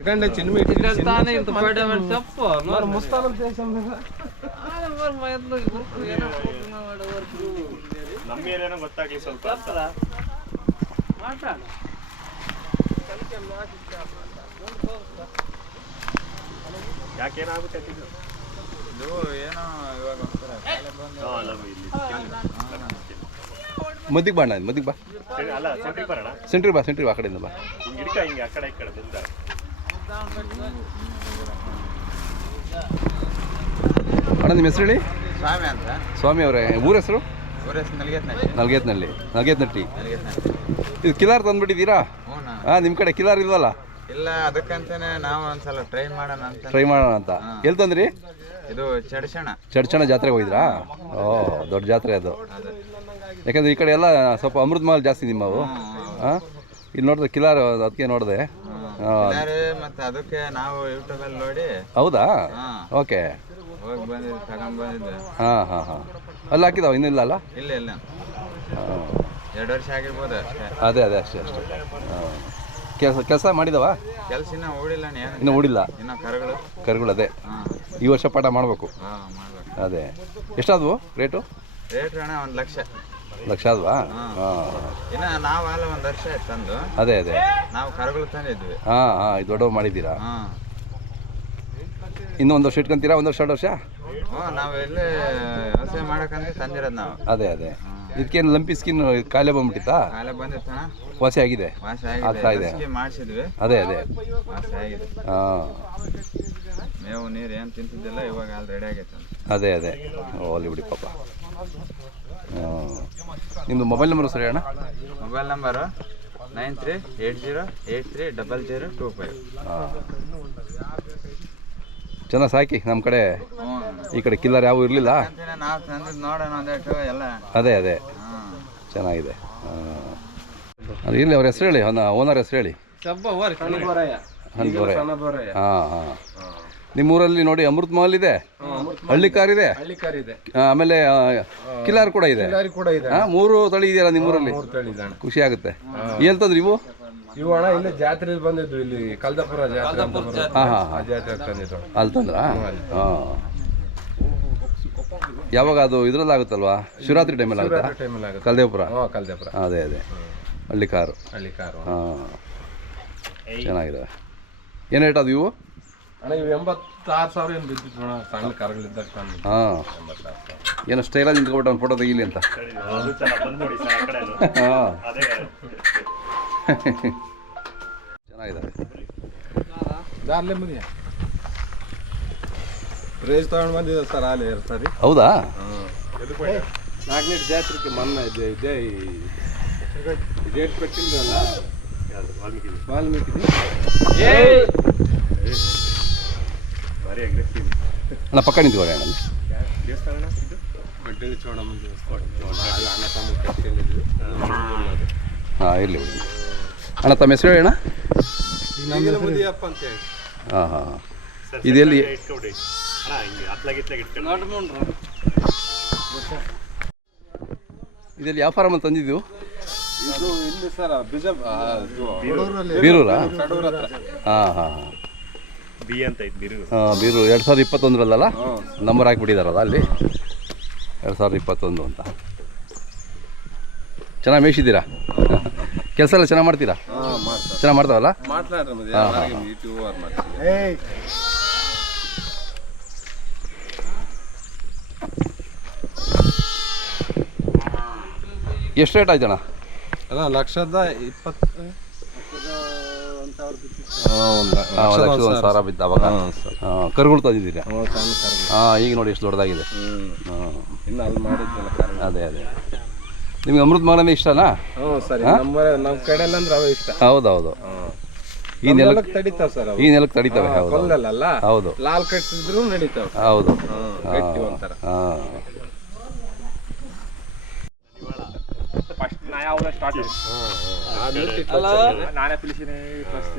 ఎందుకంటే ಗೊತ್ತಾಗ್ಲಿ ಸ್ವಲ್ಪ. ಮದ್ದಿಗೆ ಬಾ ನಾನು ಮದ್ದಿಗೆ ಬಾ. ಅಲ್ಲ ಸೆಂಟ್ರಿ ಬಾ ಸೆಂಟ್ರಿ ಬಾ ಆ ಕಡೆಯಿಂದ ಬಾ. ಹಿಂಗೆ ಹಿಂಗೆ ಆ ಕಡೆ ಈ ಕಡೆ ಬಂದ. ಅಣ್ಣ ನಿಮ್ಮ ಹೆಸರು ಹೇಳಿ? ಸ್ವಾಮಿ ಅಂತ. ಸ್ವಾಮಿ ಅವರೇ ಊರ ಹೆಸರು? ನಲ್ಗೇತ್ನಳ್ಳಿ ನಲ್ಗೇತ್ನಲ್ಲಿ ನಲ್ಗೇತ್ನಟ್ಟಿ ನಲ್ಗೆತ್ನ ಇದು ಕಿಲಾರ್ ತಂದ್ಬಿಟ್ಟಿದ್ದೀರಾ? ಹಾ ನಿಮ್ಮ ಕಡೆ ಕಿಲಾರ್ ಇಲ್ವಲ್ಲ? ಇಲ್ಲ ಅದಕ್ಕಂತಾನೆ ನಾವು ಒಂದ್ಸಲ ಟ್ರೈ ಮಾಡೋಣ ಅಂತ. ಟ್ರೈ ಮಾಡೋಣ ಅಂತ. ಎಲ್ಲಿ ತಂದ್ರಿ? ಇದು ಚಡ್ಚಣ. ಚಡ್ಚಣ ಜಾತ್ರೆಗೆ ಹೋಗಿದ್ರಾ? ಓ ದೊಡ್ಡ ಜಾತ್ರೆ ಅದು. ಯಾಕಂದ್ರೆ ಈ ಕಡೆ ಎಲ್ಲ ಸ್ವಲ್ಪ ಅಮೃತ ಮಹಲ್ ಜಾಸ್ತಿ ನಿಮ್ಮವು. ಹಾಂ? ಇಲ್ಲಿ ನೋಡಿದ್ರೆ ಕಿಲಾರ್ ಅದಕ್ಕೆ ನೋಡಿದೆ. ಮತ್ತೆ ಅದಕ್ಕೆ ನಾವು ಯೂಟ್ಯೂಬಲ್ಲಿ ನೋಡಿ. ಹೌದಾ? ಹಾಂ. ಓಕೆ. ಹೋಗಿ ಬಂದಿದ್ದು ತಗೊಂಡ್ ಬಂದಿದ್ದೆ ಹಾಂ ಹಾಂ ಹಾಂ. ಅಲ್ಲಿ ಹಾಕಿದಾವ ಇನ್ನೂ ಇಲ್ಲ ಅಲ್ಲ? ಇಲ್ಲ ಇಲ್ಲ. ಎರಡು ವರ್ಷ ಆಗಿರ್ಬೋದು ಅಷ್ಟೇ. ಅದೇ ಅದೇ ಅಷ್ಟೇ ಅಷ್ಟೇ. ಕೆಲಸ ಕೆಲಸ ಮಾಡಿದವ? ಕೆಲಸ ಇನ್ನ ಓಡಿಲ್ಲ ಇನ್ನು ಇನ್ನೂ ಓಡಿಲ್ಲ ಇನ್ನ ಕರುಗಳು. ಕರುಗಳು ಅದೇ. ಈ ವರ್ಷ ಪಾಠ ಮಾಡಬೇಕು. ಹಾಂ ಮಾಡ್ಬೇಕು. ಅದೇ. ಎಷ್ಟಾದವು ರೇಟು? ರೇಟ್ ಅಣ್ಣ ಒಂದು ಲಕ್ಷ. ಲಕ್ಷ ಅಲ್ವಾ? ಹಾಂ. ಇನ್ನ ನಾವು ಅಲ್ಲ ಒಂದು ವರ್ಷ ತಂದು. ಅದೇ ಅದೇ. ನಾವು ಕರುಗಳು ತಂದಿದ್ವಿ. ಹಾಂ ಹಾಂ ಇದು ದೊಡ್ಡವ್ರು ಮಾಡಿದ್ದೀರಾ? ಇನ್ನೂ ಒಂದು ವರ್ಷ ಇಟ್ಕೊಂತೀರಾ? ಒಂದು ವರ್ಷ ಎರಡು ವರ್ಷ? ಹ್ಞೂ ನಾವು ಎಲ್ಲಿ ವ್ಯವಸಾಯ ಮಾಡಕ್ಕಂತ ತಂದಿರೋದು ನಾವು. ಅದೇ ಅದೇ. ಇದಕ್ಕೇನು ಲಂಪಿ ಸ್ಕಿನ್ ಕಾಯಿಲೆ ಬಂದ್ಬಿಟ್ಟಿತ್ತಾ? ಕಾಲೇ ಬಂದಿತ್ತಣ ವಾಸಿ ಆಗಿದೆ. ವಾಸಿ ಆಗ್ತಾ ಆಗಿದೆ ಇದೆ. ಮಾಡಿಸಿದ್ವಿ. ಅದೇ ಅದೇ. ವಾಸಿ ಆಗಿದೆ. ಹಾಂ. ಮೇವು ನೀರು ಏನು ತಿಂತಿದ್ದಿಲ್ಲ ಇವಾಗ ಅಲ್ಲಿ ರೆಡಿ ಆಗೈತೆ ಅದೇ ಅದೇ. ಓಲಿ ಬಿಡಿ ಪಾಪ. ಹಾಂ. ನಿಮ್ಮದು ಮೊಬೈಲ್ ನಂಬರ್ ಸರಿ ಅಣ್ಣ? Mobile number nine three eight zero eight three double zero two five. ಚೆನ್ನಾಗಿ ಸಾಕಿ ನಮ್ಮ ಕಡೆ. ಈ ಕಡೆ ಕಿಲ್ಲರ್ ಯಾವ ಇರಲಿಲ್ಲ. ಅದೇ ಅದೇ. ಚೆನ್ನಾಗಿದೆ. ಅದು ಇಲ್ಲಿ ಅವ್ರ ಹೆಸರು ಹೇಳಿ ಓನರ್ ಹೆಸರು ಹೇಳಿ. ಹಾಂ ಹಾಂ. ನಿಮ್ಮ ಊರಲ್ಲಿ ನೋಡಿ ಅಮೃತ್ ಮಹಲ್ ಇದೆ? ಹಳ್ಳಿ ಕಾರ್ ಇದೆ. ಹಳ್ಳಿಕಾರ್ ಇದೆ? ಆ, ಆಮೇಲೆ ಆ, ಕಿಲಾರ್ ಕೂಡ ಇದೆ? ಕೂಡ ಇದೆ. ಹಾಂ ಮೂರು ತಳಿ ಇದೆಯಲ್ಲ ನಿಮ್ಮೂರಲ್ಲಿ? ತಳಿದಾಣ ಖುಷಿ ಆಗುತ್ತೆ. ಏನ್ ಇವು? ಇವು ಅಣ್ಣ ಇಲ್ಲಿ ಜಾತ್ರೆ ಬಂದಿದ್ದು ಇಲ್ಲಿ ಕಲ್ದಾಪುರ ಜಾತ್ರೆ ಅಂತ ಬರುತ್ತೆ. ಹಾಂ ಹಾಂ ಆ ಜಾತ್ರೆ ತಂದಿದ್ದು ಅಲ್ಲಿ ತಂದ್ರಾ ಹಾಂ. ಯಾವಾಗ ಅದು ಇದ್ರಲ್ಲಿ ಆಗುತ್ತಲ್ವಾ? ಶಿವರಾತ್ರಿ ಟೈಮಲ್ಲಿ ಆಗುತ್ತಾ? ಟೈಮಲ್ಲಿ ಆಗುತ್ತೆ. ಕಲ್ದಾಪುರ ಅದೇ ಅದೇ. ಹಳ್ಳಿ ಕಾರು ಹಳ್ಳಿ ಕಾರು ಹಾಂ. ಚೆನ್ನಾಗಿದೆ. ಏನು ರೇಟ್ ಅದು ಇವು? ಅಣ್ಣ ಇವು ಎಂಬತ್ತಾರು ಸಾವಿರ ಏನು ಬಿದ್ದಿತ್ತು ಅಣ್ಣ ಸಣ್ಣ ಕರಗಳಿದ್ದಾಗ ತಂದು. ಹಾಂ. ಎಂಬತ್ತಾರು ಸಾವಿರ ಏನೋ ಸ್ಟೈಲಾಗಿ ನಿಂತ್ಕೊಬಿಟ್ಟು ಒಂದು ಫೋಟೋ ತೆಗೀಲಿ ಅಂತ. ಅದು ಚೆನ್ನಾಗಿ ಸರ್ ಆ ಕಡೆ ಅದು. ಹಾಂ ದಾರ್ಲೆ ಮುಗಿಯ ಪ್ರೈಸ್ ತಗೊಂಡು ಬಂದಿದ್ದೆ ಸರ್ ಅಲ್ಲಿ ಸರಿ. ಹೌದಾ? ನಾಲ್ಕನೇ ಜಾತ್ರೆಗೆ ಮೊನ್ನೆ ಇದೆ ಇದೆ ಡೇಟ್ ಕೊಟ್ಟಿದ್ರಲ್ಲ ವಾಲ್ಮೀಕಿ ವಾಲ್ಮೀಕಿ ಭಾರಿ ಅಗ್ರೆಸಿವ್ ಅಣ್ಣ ಪಕ್ಕ ನಿಂತ್ಕೊಳ್ಳಿ ಅಣ್ಣ. ದೇವಸ್ಥಾನ ದೇವಸ್ಥಾನ ಅಲ್ಲಿ ಅಣ್ಣ ತಮ್ಮ ಹಾಂ ಇರಲಿ ಬಿಡಿ ಅಣ್ಣ ತಮ್ಮ ಹೆಸರು ಹೇಳಣ್ಣ ಮುದಿಯಪ್ಪ ಅಂತ ಹೇಳಿ ಹಾಂ ಹಾಂ ಇದೆಲ್ಲಿ ಇದೆಲ್ಲಿ ಯಾವ ಫಾರಮಲ್ಲಿ ತಂದಿದ್ದು? ಇದು ಇಲ್ಲಿ ಸರ್ ಬಿಜ ಬೀರೂರಾ? ಹಾಂ ಹಾಂ ಹಾಂ. ಬಿ ಅಂತ ಐತೆ ಬೀರು ಹಾಂ ಬೀರು ಎರಡು ಸಾವಿರದ ಇಪ್ಪತ್ತೊಂದರಲ್ಲ ನಂಬರ್ ಹಾಕಿಬಿಟ್ಟಿದಾರಲ್ಲ ಅಲ್ಲಿ? ಎರಡು ಸಾವಿರದ ಇಪ್ಪತ್ತೊಂದು ಅಂತ. ಚೆನ್ನಾಗಿ ಮೇಯಿಸಿದ್ದೀರಾ? ಕೆಲಸ ಎಲ್ಲ ಚೆನ್ನಾಗಿ ಮಾಡ್ತೀರಾ? ಚೆನ್ನಾಗಿ ಮಾಡ್ತಾವಲ್ಲ ಎಷ್ಟು ರೇಟ್ ಆಯ್ತಣ್ಣ? ಲಕ್ಷದ ಇಪ್ಪತ್ತು ಒಂದು ಲಕ್ಷದ ಒಂದು ಸಾವಿರ ಬಿದ್ದ ಅವಾಗ. ಹಾಂ ಕರುಗಳು ತಂದಿದ್ದೀರಾ. ಹಾಂ ಈಗ ನೋಡಿ ಎಷ್ಟು ದೊಡ್ಡದಾಗಿದೆ. ಅದೇ ಅದೇ ನಿಮ್ಗೆ ಅಮೃತ ಮಗನೇ ಇಷ್ಟನಾ ನಮ್ಮ ಕಡೆ ಎಲ್ಲ ಅಂದ್ರೆ ಅವೇ ಇಷ್ಟ. ಹೌದೌದು. ಈ ನೆಲಕ್ಕೆ ತಡಿತಾವೆ ಸರ್ ಈ ನೆಲಕ್ಕೆ ತಡಿತವೆ ಹೌದು. ಲಾಲ್ ಕಟ್ಟಿದ್ರು ನಡೀತಾವ. ಹೌದು. ಫಸ್ಟ್ ನಾ ಯಾವ ಸ್ಟಾರ್ಟ್ ನಾನೇ ಪಿಲಿಸಿನಿ ಫಸ್ಟ್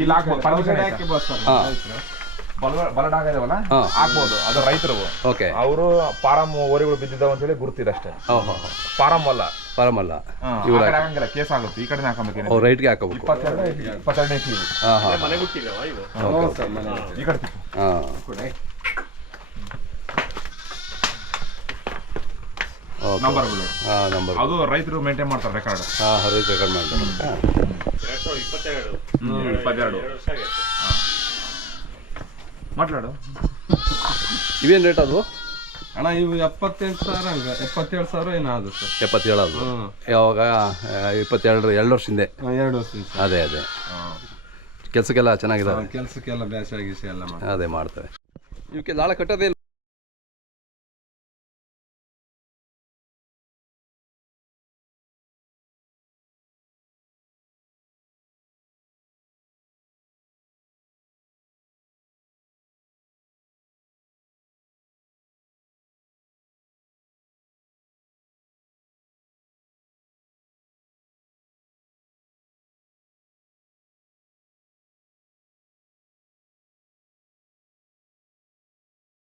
ಇಲ್ಲಿ ಹಾಕ್ಬೋದು. ಬಲಡ್ ಆಗಿದಾವಲ್ಲ ಅದು ರೈತರು. ಓಕೆ. ಅವರು ಪಾರಮ್ ಓರಿಗಳು ಬಿದ್ದಿದ್ದಾವ ಅಂತ ಹೇಳಿ ಗುರುತಿದೆ ಅಷ್ಟೇ. ಫಾರಂ ಅಲ್ಲ. ಪಾರಮ್ ಅಲ್ಲ. ಇವ್ರು ಕಡೆ ಹಾಕಂಗಿಲ್ಲ ಕೇಸ್ ಆಗುತ್ತೆ ಈ ಕಡೆ ಹಾಕಬೇಕು ಓ ರೈಟ್ಗೆ ಹಾಕಬೇಕು. ಇಪ್ಪತ್ತೆರಡು ಇಪ್ಪತ್ತೆರಡನೇ ಸರ್ ಮನೆ ಈ ಕಡೆ. ಹಾಂ. ನಂಬರ್ಗಳು ಹಾ ನಂಬರ್ ಅದು ರೈತರು ಮೇಂಟೈನ್ ಮಾಡ್ತಾರೆ ರೆಕಾರ್ಡ್ ಹಾಂ ಹರಿದು ರೆಕಾರ್ಡ್ ಮಾಡ್ತಾರೆ. ಇಪ್ಪತ್ತೆರಡು. ಹಾ. ಮಾತಾಡು ಇವೇನು ರೇಟ್ ಅದು? ಅಣ್ಣ ಇವು ಎಪ್ಪತ್ತೆಂಟು ಸಾವಿರ ಹಂಗ. ಎಪ್ಪತ್ತೇಳು ಸಾವಿರ ಏನಾದ್ರು ಸರ್. ಎಪ್ಪತ್ತೇಳು ಅದು? ಯಾವಾಗ? ಇಪ್ಪತ್ತೆರಡು ಎರಡು ವರ್ಷ ಹಿಂದೆ. ಎರಡು ವರ್ಷ ಅದೇ ಅದೇ. ಕೆಲಸಕ್ಕೆಲ್ಲ ಚೆನ್ನಾಗಿದೆ ಕೆಲಸಕ್ಕೆಲ್ಲ ಬೇಸಾಗಿ ಎಲ್ಲ ಅದೇ ಮಾಡ್ತಾರೆ. ಇವಕ್ಕೆ ಲಾಳ ಕಟ್ಟೋದೇ ಇಲ್ಲ.